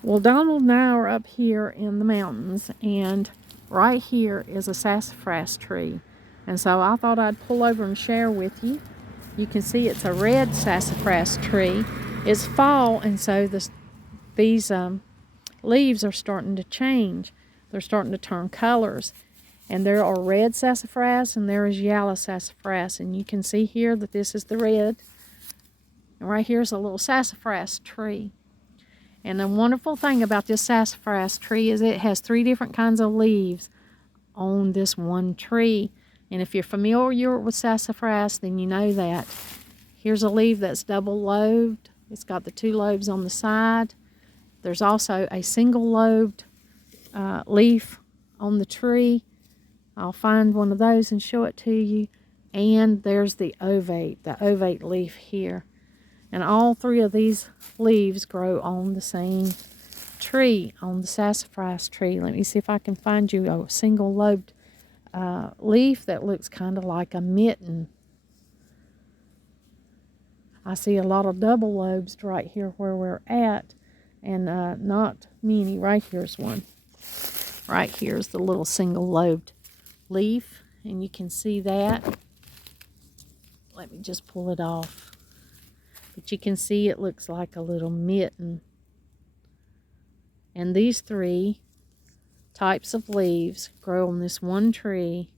Well, Donald and I are up here in the mountains, and right here is a sassafras tree. And so I thought I'd pull over and share with you. You can see it's a red sassafras tree. It's fall, and so these leaves are starting to change. They're starting to turn colors. And there are red sassafras and there is yellow sassafras. And you can see here that this is the red. And right here's a little sassafras tree. And the wonderful thing about this sassafras tree is it has 3 different kinds of leaves on this one tree. And if you're familiar with sassafras, then you know that. Here's a leaf that's double lobed. It's got the 2 lobes on the side. There's also a single lobed leaf on the tree. I'll find one of those and show it to you. And there's the ovate leaf here. And all 3 of these leaves grow on the same tree, on the sassafras tree. Let me see if I can find you a single lobed leaf that looks kind of like a mitten. I see a lot of double lobes right here where we're at, and not many. Right here's one. Right here's the little single lobed leaf, and you can see that. Let me just pull it off. But you can see it looks like a little mitten. And these 3 types of leaves grow on this one tree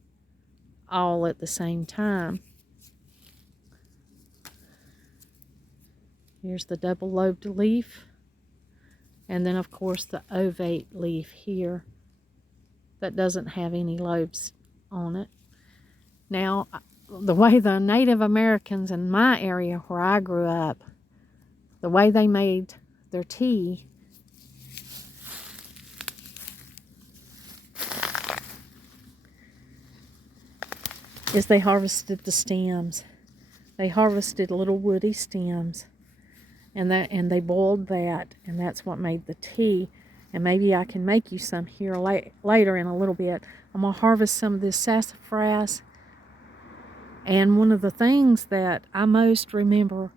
all at the same time. Here's the double lobed leaf. And then of course the ovate leaf here that doesn't have any lobes on it. Now, the way the Native Americans in my area where I grew up, the way they made their tea is they harvested the stems. They harvested little woody stems, and they boiled that, and that's what made the tea. And maybe I can make you some here later in a little bit. I'm going to harvest some of this sassafras. And one of the things that I most remember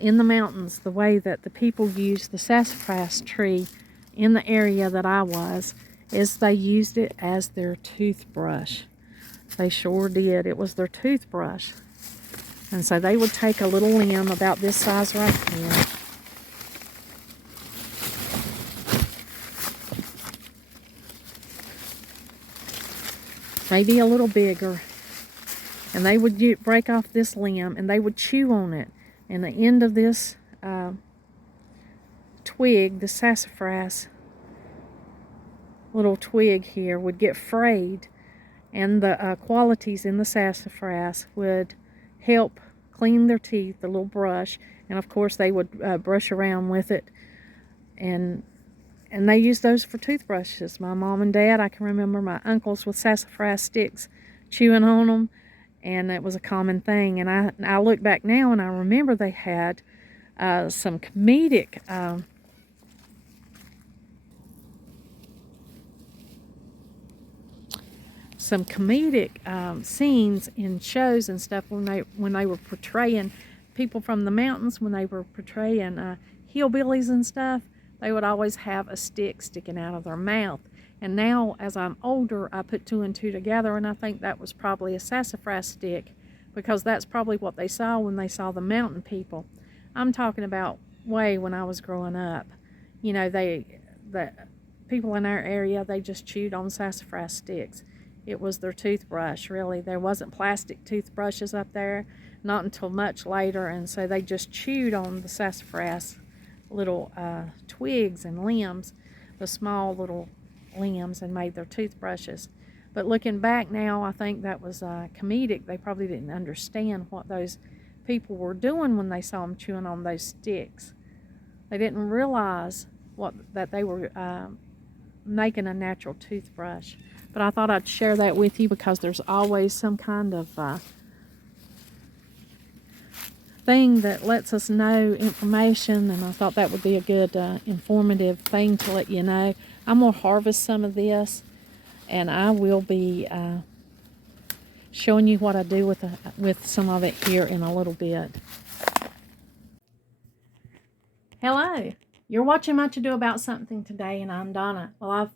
in the mountains, the way that the people used the sassafras tree in the area that I was, is they used it as their toothbrush. They sure did. It was their toothbrush. And so they would take a little limb about this size right here. Maybe a little bigger. And they would break off this limb and they would chew on it. And the end of this twig, the sassafras little twig here, would get frayed. And the qualities in the sassafras would help clean their teeth, the little brush. And of course they would brush around with it. And they used those for toothbrushes. My mom and dad, I can remember my uncles with sassafras sticks chewing on them. And it was a common thing. And I look back now and I remember they had some comedic scenes in shows and stuff when they were portraying people from the mountains, when they were portraying hillbillies and stuff. They would always have a stick sticking out of their mouth. And now, as I'm older, I put 2 and 2 together, and I think that was probably a sassafras stick, because that's probably what they saw when they saw the mountain people. I'm talking about way when I was growing up. You know, the people in our area, they just chewed on sassafras sticks. It was their toothbrush, really. There wasn't plastic toothbrushes up there, not until much later, and so they just chewed on the sassafras little twigs and limbs, the small little limbs, and made their toothbrushes. But looking back now, I think that was comedic. They probably didn't understand what those people were doing when they saw them chewing on those sticks. They didn't realize that they were making a natural toothbrush. But I thought I'd share that with you because there's always some kind of thing that lets us know information, and I thought that would be a good informative thing to let you know. I'm going to harvest some of this, and I will be showing you what I do with some of it here in a little bit. Hello. You're watching Much Ado About Something today, and I'm Donna. Well,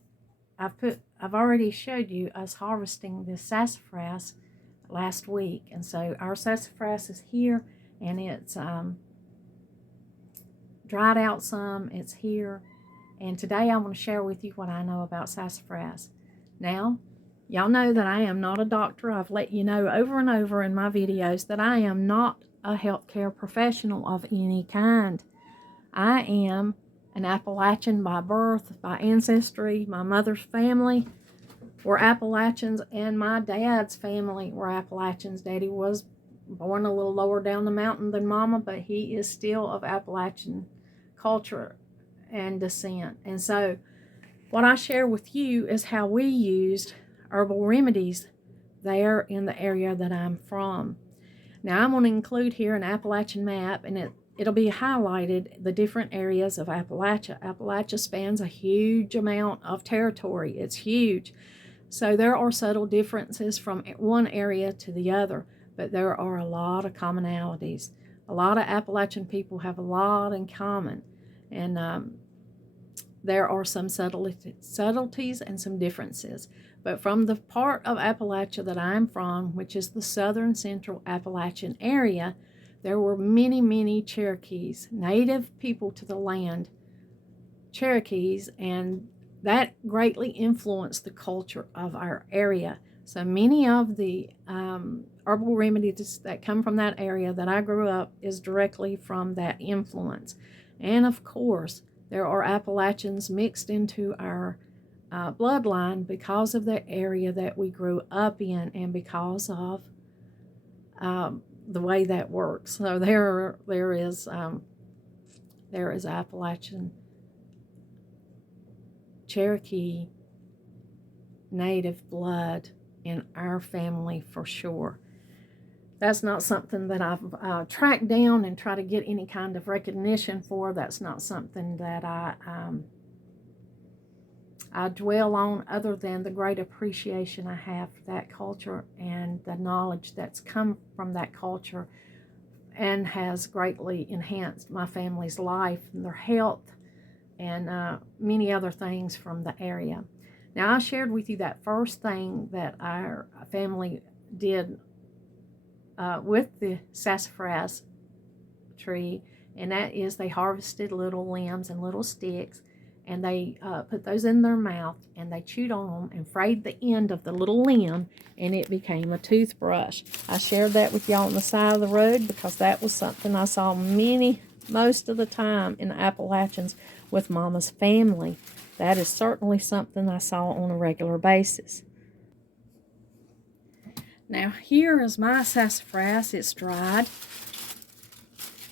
I've already showed you us harvesting this sassafras last week, and so our sassafras is here, and it's dried out some. It's here, and today I want to share with you what I know about sassafras. Now, y'all know that I am not a doctor. I've let you know over and over in my videos that I am not a healthcare professional of any kind. I am an Appalachian by birth, by ancestry. My mother's family were Appalachians, and my dad's family were Appalachians. Daddy was born a little lower down the mountain than Mama, but he is still of Appalachian culture and descent. And so what I share with you is how we used herbal remedies there in the area that I'm from. Now, I'm going to include here an Appalachian map, and it'll be highlighted the different areas of Appalachia. Appalachia spans a huge amount of territory. It's huge. So there are subtle differences from one area to the other, but there are a lot of commonalities. A lot of Appalachian people have a lot in common, and there are some subtleties and some differences. But from the part of Appalachia that I'm from, which is the Southern Central Appalachian area, there were many, many Cherokees, native people to the land, Cherokees, and that greatly influenced the culture of our area. So many of the herbal remedies that come from that area that I grew up is directly from that influence. And of course, there are Appalachians mixed into our bloodline because of the area that we grew up in and because of the way that works. So there is Appalachian, Cherokee, native blood in our family for sure. That's not something that I've tracked down and try to get any kind of recognition for. That's not something that I dwell on, other than the great appreciation I have for that culture and the knowledge that's come from that culture and has greatly enhanced my family's life and their health and many other things from the area. Now, I shared with you that first thing that our family did with the sassafras tree, and that is they harvested little limbs and little sticks, and they put those in their mouth, and they chewed on them and frayed the end of the little limb, and it became a toothbrush. I shared that with y'all on the side of the road because that was something I saw most of the time in the Appalachians with Mama's family. That is certainly something I saw on a regular basis. Now, here is my sassafras. It's dried.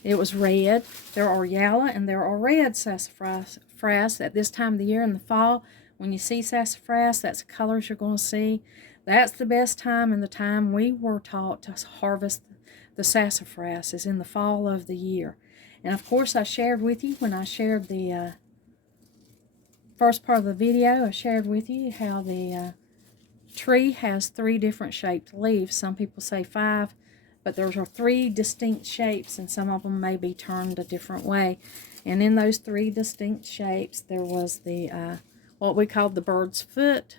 It was red. There are yellow and there are red sassafras at this time of the year in the fall. When you see sassafras, that's the colors you're going to see. That's the best time, and the time we were taught to harvest the sassafras is in the fall of the year. And of course, I shared with you when I shared the first part of the video, I shared with you how the tree has 3 different shaped leaves. Some people say 5, but there are 3 distinct shapes, and some of them may be turned a different way. And in those 3 distinct shapes, there was the what we call the bird's foot,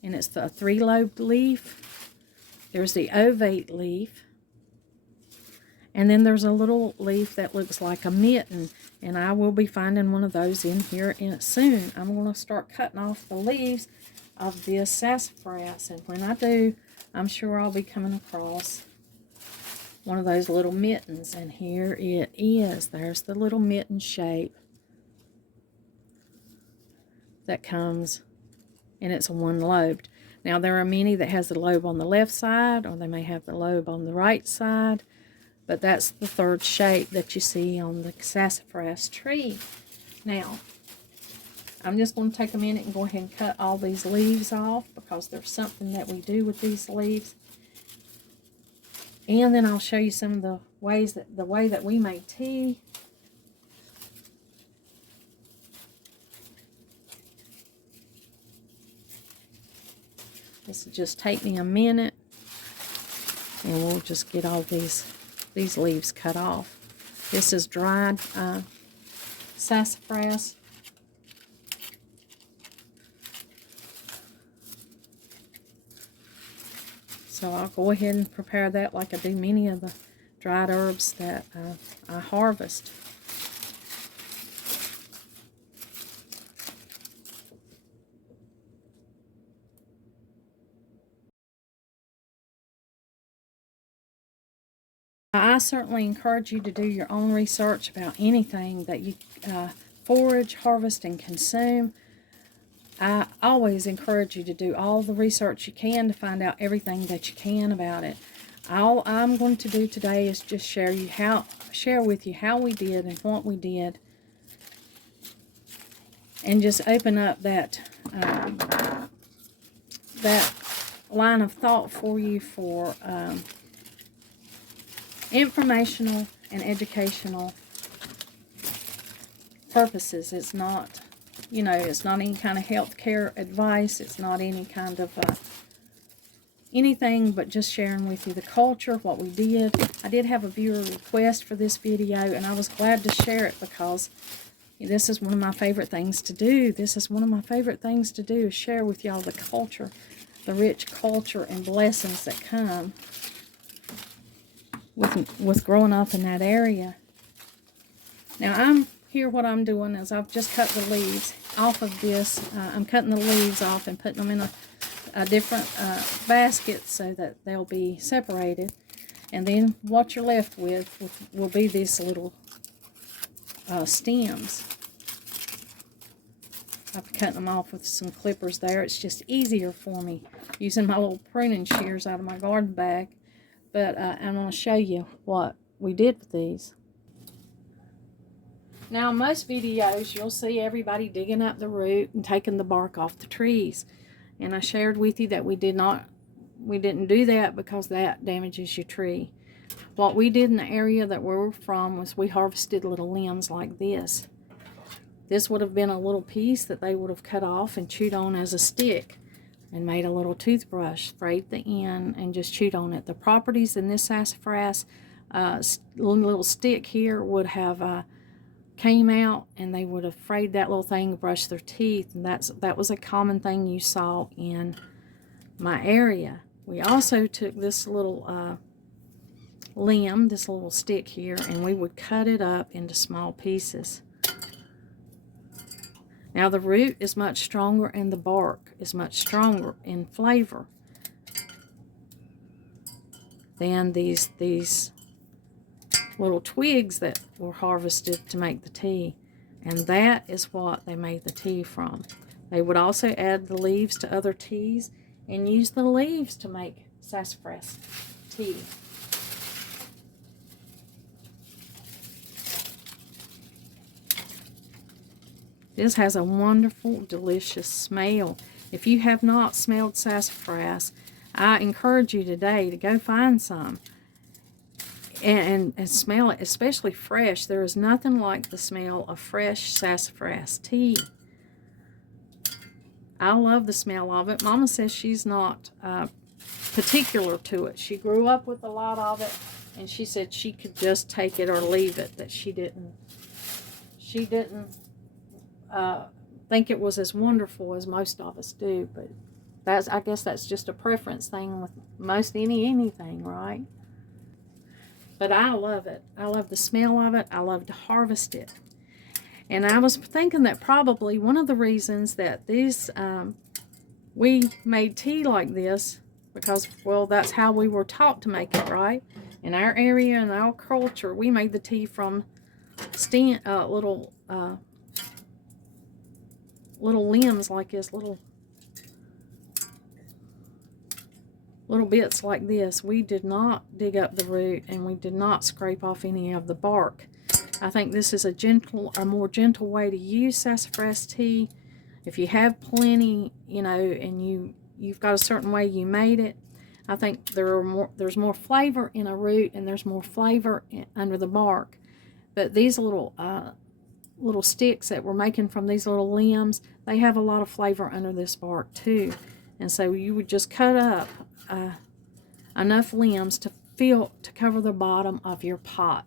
and it's the 3-lobed leaf. There's the ovate leaf, and then there's a little leaf that looks like a mitten, and I will be finding one of those in here soon. I'm going to start cutting off the leaves of this sassafras, and when I do, I'm sure I'll be coming across one of those little mittens, and here it is. There's the little mitten shape that comes, and it's 1-lobed. Now, there are many that has the lobe on the left side, or they may have the lobe on the right side, but that's the 3rd shape that you see on the sassafras tree. Now, I'm just going to take a minute and go ahead and cut all these leaves off because there's something that we do with these leaves. And then I'll show you some of the way that we make tea. This will just take me a minute, and we'll just get all these leaves cut off. This is dried sassafras. So I'll go ahead and prepare that like I do many of the dried herbs that I harvest. I certainly encourage you to do your own research about anything that you forage, harvest, and consume. I always encourage you to do all the research you can to find out everything that you can about it. All I'm going to do today is just share with you how we did and what we did, and just open up that that line of thought for you for informational and educational purposes. It's not, you know, it's not any kind of healthcare advice. It's not any kind of anything but just sharing with you the culture, what we did. I did have a viewer request for this video, and I was glad to share it because this is one of my favorite things to do. This is one of my favorite things to do, is share with y'all the culture, the rich culture and blessings that come with growing up in that area. Now what I'm doing is I've just cut the leaves off of this. I'm cutting the leaves off and putting them in a different basket so that they'll be separated. And then what you're left with will be these little stems. I've cut them off with some clippers there. It's just easier for me using my little pruning shears out of my garden bag. But I'm going to show you what we did with these. Now, in most videos, you'll see everybody digging up the root and taking the bark off the trees. And I shared with you that we didn't do that because that damages your tree. What we did in the area that we were from was we harvested little limbs like this. This would have been a little piece that they would have cut off and chewed on as a stick and made a little toothbrush, frayed the end, and just chewed on it. The properties in this sassafras little stick here would have came out, and they would have frayed that little thing, brushed their teeth, and that was a common thing you saw in my area. We also took this little limb, this little stick here, and we would cut it up into small pieces. Now the root is much stronger and the bark is much stronger in flavor than these little twigs that were harvested to make the tea. And that is what they made the tea from. They would also add the leaves to other teas and use the leaves to make sassafras tea. This has a wonderful, delicious smell. If you have not smelled sassafras, I encourage you today to go find some and smell it, especially fresh. There is nothing like the smell of fresh sassafras tea. I love the smell of it. Mama says she's not particular to it. She grew up with a lot of it, and she said she could just take it or leave it, that she didn't think it was as wonderful as most of us do. But I guess that's just a preference thing with most anything, right? But I love it. I love the smell of it. I love to harvest it. And I was thinking that probably one of the reasons that we made tea like this, because, well, that's how we were taught to make it, right? In our area and our culture, we made the tea from little limbs like this, little bits like this. We did not dig up the root, and we did not scrape off any of the bark. I think this is a more gentle way to use sassafras tea. If you have plenty, you know, and you've got a certain way you made it, I think there's more flavor in a root, and there's more flavor under the bark. But these little sticks that we're making from these little limbs, they have a lot of flavor under this bark too. And so you would just cut up enough limbs to cover the bottom of your pot.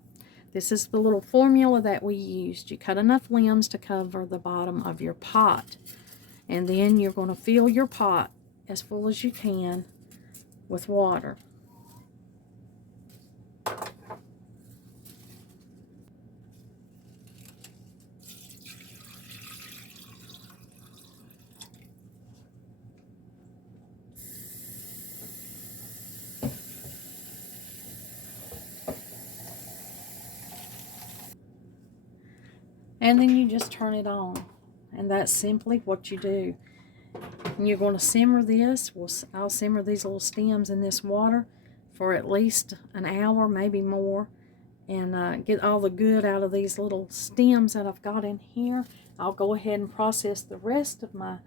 This is the little formula that we used. You cut enough limbs to cover the bottom of your pot. And then you're going to fill your pot as full as you can with water. And then you just turn it on. And that's simply what you do. And you're going to simmer this. I'll simmer these little stems in this water for at least an hour, maybe more. And get all the good out of these little stems that I've got in here. I'll go ahead and process the rest of my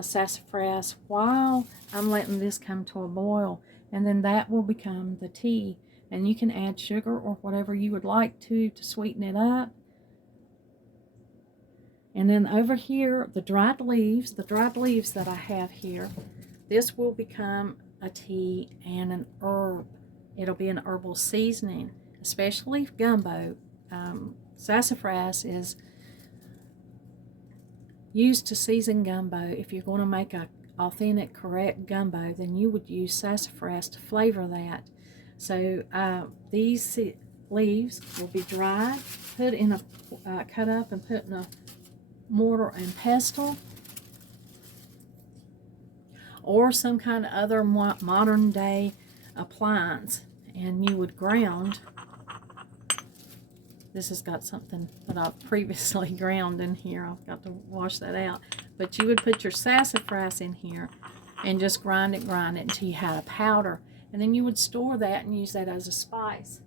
sassafras while I'm letting this come to a boil. And then that will become the tea. And you can add sugar or whatever you would like to sweeten it up. And then over here, the dried leaves that I have here, this will become a tea and an herb. It'll be an herbal seasoning, especially gumbo. Sassafras is used to season gumbo. If you're going to make an authentic, correct gumbo, then you would use sassafras to flavor that. So these leaves will be dried, put in a cut up and put in a mortar and pestle, or some kind of other modern day appliance, and you would ground. This has got something that I've previously ground in here. I've got to wash that out. But you would put your sassafras in here and just grind it until you had a powder, and then you would store that and use that as a spice.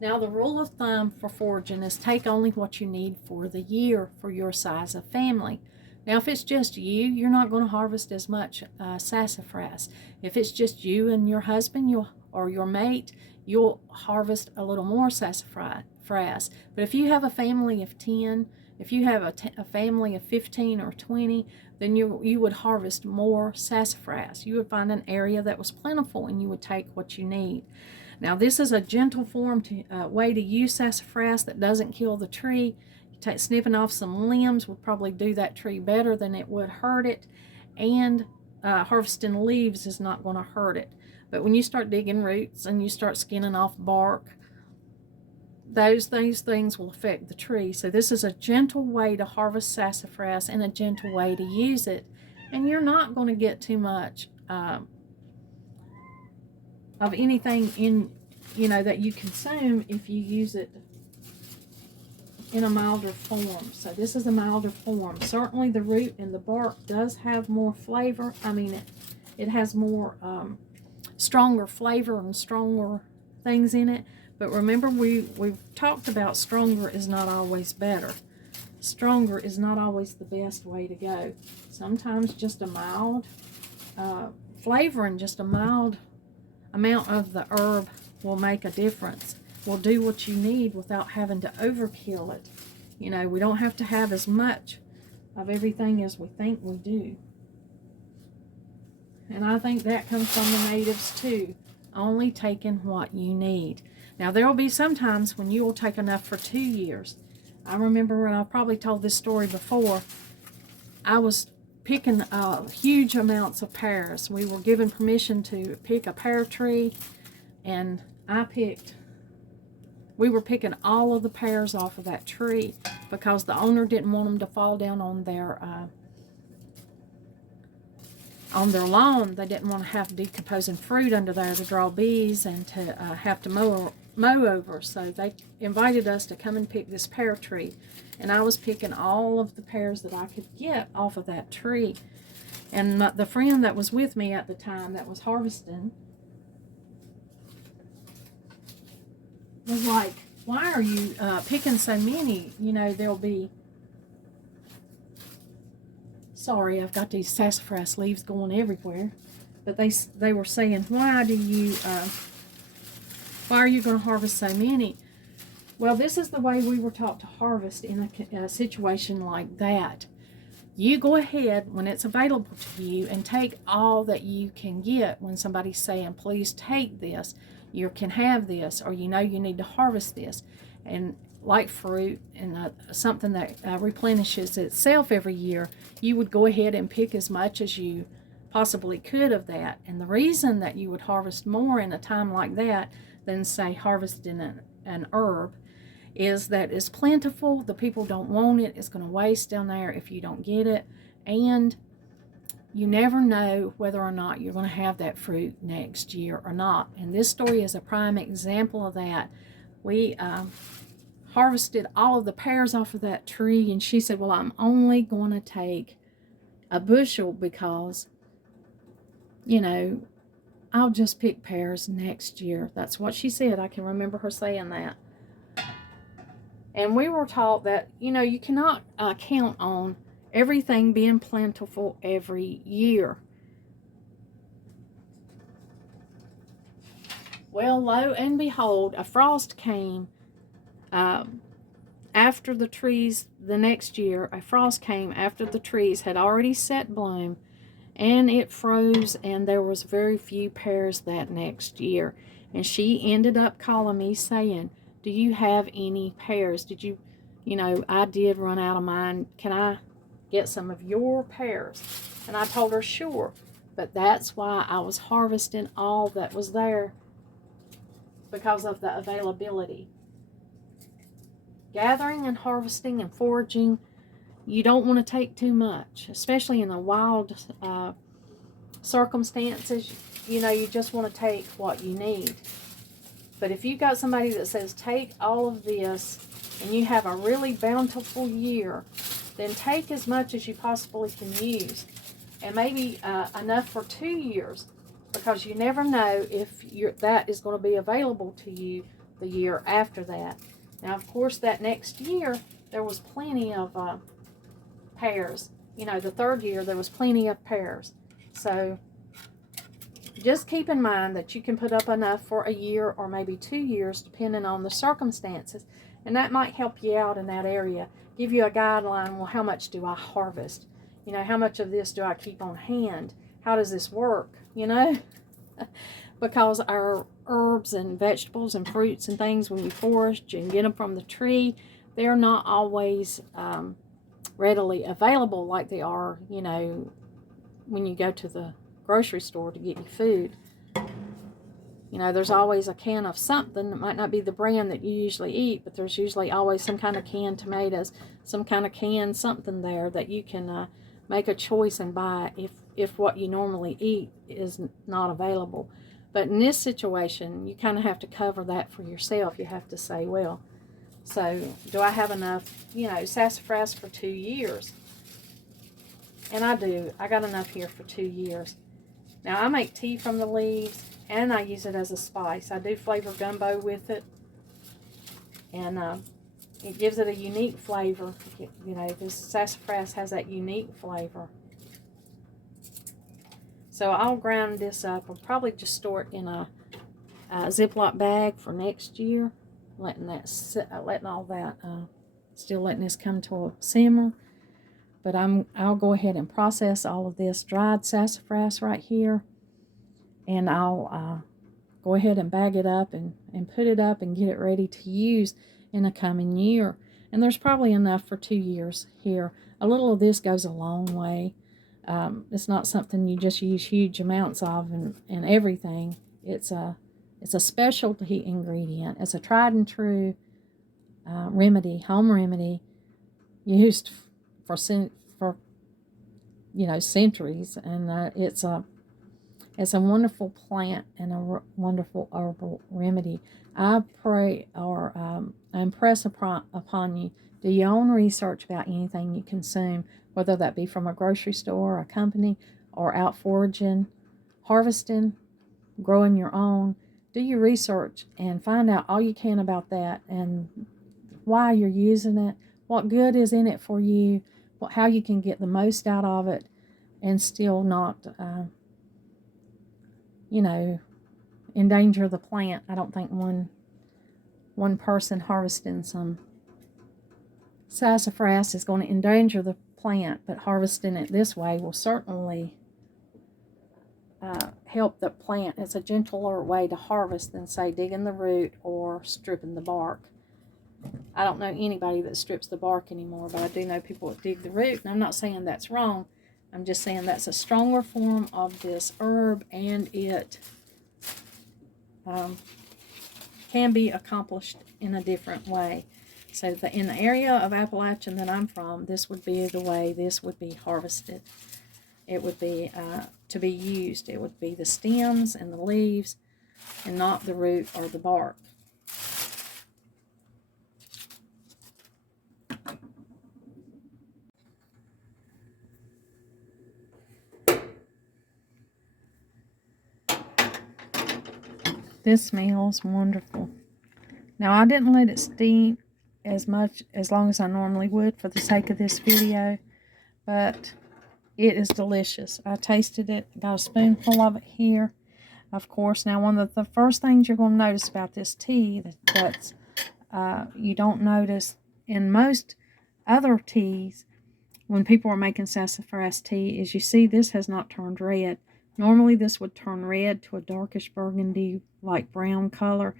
Now, the rule of thumb for foraging is take only what you need for the year for your size of family. Now, if it's just you, you're not going to harvest as much sassafras. If it's just you and your husband or your mate, you'll harvest a little more sassafras. But if you have a family of 10, if you have a family of 15 or 20, then you would harvest more sassafras. You would find an area that was plentiful and you would take what you need. Now, this is a gentle way to use sassafras that doesn't kill the tree. Snipping off some limbs will probably do that tree better than it would hurt it. And harvesting leaves is not going to hurt it. But when you start digging roots and you start skinning off bark, those things will affect the tree. So this is a gentle way to harvest sassafras and a gentle way to use it. And you're not going to get too much of anything that you consume if you use it in a milder form. So this is a milder form. Certainly the root and the bark does have more flavor. I mean, it has more stronger flavor and stronger things in it. But remember, we've talked about stronger is not always better. Stronger is not always the best way to go. Sometimes just a mild flavor and just a mild amount of the herb will make a difference. Will do what you need without having to overkill it. We don't have to have as much of everything as we think we do. And I think that comes from the natives too. Only taking what you need. Now, there will be some times when you will take enough for 2 years. I remember, I've probably told this story before, I was picking huge amounts of pears. We were given permission to pick a pear tree, and we were picking all of the pears off of that tree because the owner didn't want them to fall down on their lawn. They didn't want to have decomposing fruit under there to draw bees and to have to mow over. So they invited us to come and pick this pear tree. And I was picking all of the pears that I could get off of that tree. And the friend that was with me at the time that was harvesting was like, why are you picking so many? There'll be... Sorry, I've got these sassafras leaves going everywhere. But they were saying, why are you going to harvest so many? Well, this is the way we were taught to harvest in a situation like that. You go ahead when it's available to you and take all that you can get. When somebody's saying, please take this, you can have this, or you know you need to harvest this. And like fruit and something that replenishes itself every year, you would go ahead and pick as much as you possibly could of that. And the reason that you would harvest more in a time like that than, say, harvesting an herb is that it's plentiful, the people don't want it, it's going to waste down there if you don't get it, and you never know whether or not you're going to have that fruit next year or not. And this story is a prime example of that. We harvested all of the pears off of that tree, and she said, well, I'm only going to take a bushel because, you know, I'll just pick pears next year. That's what she said. I can remember her saying that. And we were taught that, you know, you cannot count on everything being plentiful every year. Well, lo and behold, a frost came after the trees the next year. A frost came after the trees had already set bloom, and it froze, and there was very few pears that next year. And she ended up calling me saying, do you have any pears? Did you, you know, I did run out of mine. Can I get some of your pears? And I told her, sure. But that's why I was harvesting all that was there, because of the availability. Gathering and harvesting and foraging, you don't want to take too much, especially in the wild circumstances. You know, you just want to take what you need. But if you've got somebody that says, take all of this, and you have a really bountiful year, then take as much as you possibly can use. And maybe enough for 2 years, because you never know if that is going to be available to you the year after that. Now, of course, that next year, there was plenty of pears. You know, the third year, there was plenty of pears. So just keep in mind that you can put up enough for a year or maybe 2 years, depending on the circumstances. And that might help you out in that area. Give you a guideline, well, how much do I harvest? You know, how much of this do I keep on hand? How does this work? You know? Because our herbs and vegetables and fruits and things, when you forage and get them from the tree, they're not always readily available like they are, you know, when you go to the grocery store to get your food. You know, there's always a can of something. It might not be the brand that you usually eat, but there's usually always some kind of canned tomatoes, some kind of canned something there that you can make a choice and buy if what you normally eat is not available. But in this situation, you kind of have to cover that for yourself. You have to say, well, so do I have enough, you know, sassafras for 2 years? And I do. I got enough here for 2 years. Now, I make tea from the leaves, and I use it as a spice. I do flavor gumbo with it, and it gives it a unique flavor. You know, this sassafras has that unique flavor. So I'll grind this up. I'll probably just store it in a Ziploc bag for next year, letting that sit, letting all that, still letting this come to a simmer. But I'll go ahead and process all of this dried sassafras right here, and I'll go ahead and bag it up and put it up and get it ready to use in the coming year. And there's probably enough for 2 years here. A little of this goes a long way. It's not something you just use huge amounts of and everything. It's a specialty ingredient. It's a tried and true remedy, home remedy, used for you know, centuries, and it's a wonderful plant and a wonderful herbal remedy. I pray or I impress upon you, do your own research about anything you consume, whether that be from a grocery store, a company, or out foraging, harvesting, growing your own. Do your research and find out all you can about that and why you're using it, what good is in it for you, how you can get the most out of it and still not, you know, endanger the plant. I don't think one person harvesting some sassafras is going to endanger the plant, but harvesting it this way will certainly help the plant. It's a gentler way to harvest than, say, digging the root or stripping the bark. I don't know anybody that strips the bark anymore, but I do know people that dig the root, and I'm not saying that's wrong. I'm just saying that's a stronger form of this herb, and it can be accomplished in a different way. So in the area of Appalachian that I'm from, this would be the way this would be harvested. It would be to be used. It would be the stems and the leaves and not the root or the bark. This smells wonderful. Now, I didn't let it steep as long as I normally would for the sake of this video, but it is delicious. I tasted it, got a spoonful of it here. Of course, now one of the first things you're going to notice about this tea that's you don't notice in most other teas when people are making sassafras tea is you see this has not turned red. Normally this would turn red to a darkish burgundy, like brown color,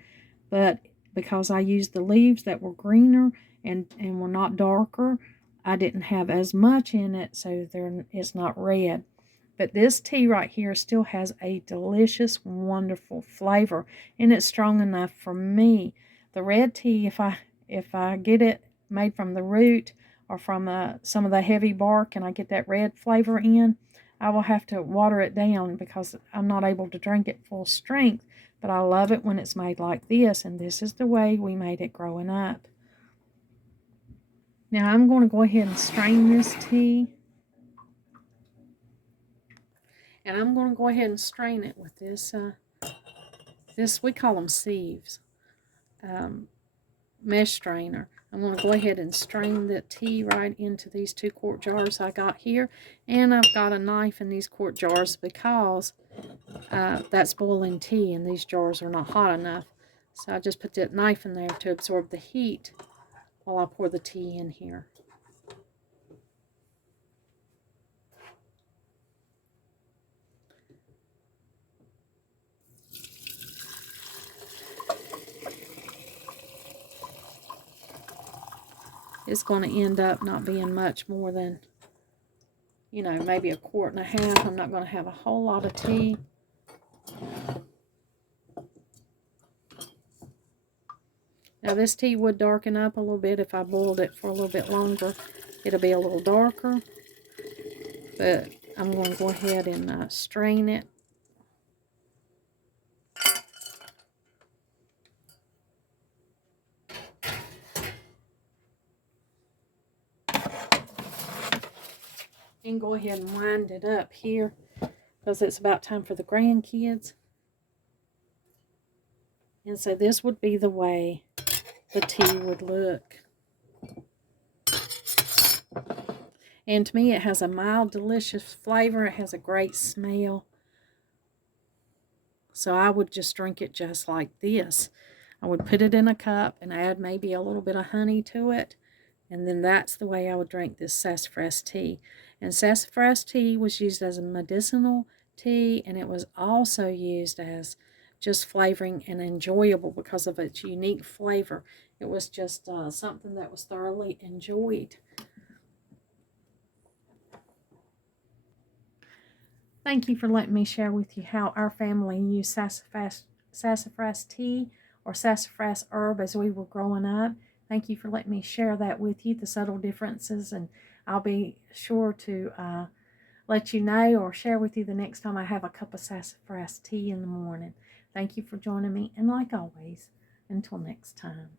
but because I used the leaves that were greener and were not darker, I didn't have as much in it, so it's not red. But this tea right here still has a delicious, wonderful flavor, and it's strong enough for me. The red tea, if I get it made from the root or from some of the heavy bark and I get that red flavor in, I will have to water it down because I'm not able to drink it full strength. But I love it when it's made like this, and this is the way we made it growing up. Now I'm going to go ahead and strain this tea. And I'm going to go ahead and strain it with this we call them sieves, mesh strainer. I'm going to go ahead and strain the tea right into these 2-quart jars I got here. And I've got a knife in these quart jars because that's boiling tea and these jars are not hot enough. So I just put that knife in there to absorb the heat while I pour the tea in here. It's going to end up not being much more than, maybe 1.5 quarts. I'm not going to have a whole lot of tea. Now this tea would darken up a little bit if I boiled it for a little bit longer. It'll be a little darker, but I'm going to go ahead and strain it. And go ahead and wind it up here because it's about time for the grandkids. And so this would be the way the tea would look. And to me it has a mild, delicious flavor. It has a great smell. So I would just drink it just like this. I would put it in a cup and add maybe a little bit of honey to it. And then that's the way I would drink this sassafras tea. And sassafras tea was used as a medicinal tea, and it was also used as just flavoring and enjoyable because of its unique flavor. It was just something that was thoroughly enjoyed. Thank you for letting me share with you how our family used sassafras tea or sassafras herb as we were growing up. Thank you for letting me share that with you, the subtle differences, and I'll be sure to let you know or share with you the next time I have a cup of sassafras tea in the morning. Thank you for joining me, and like always, until next time.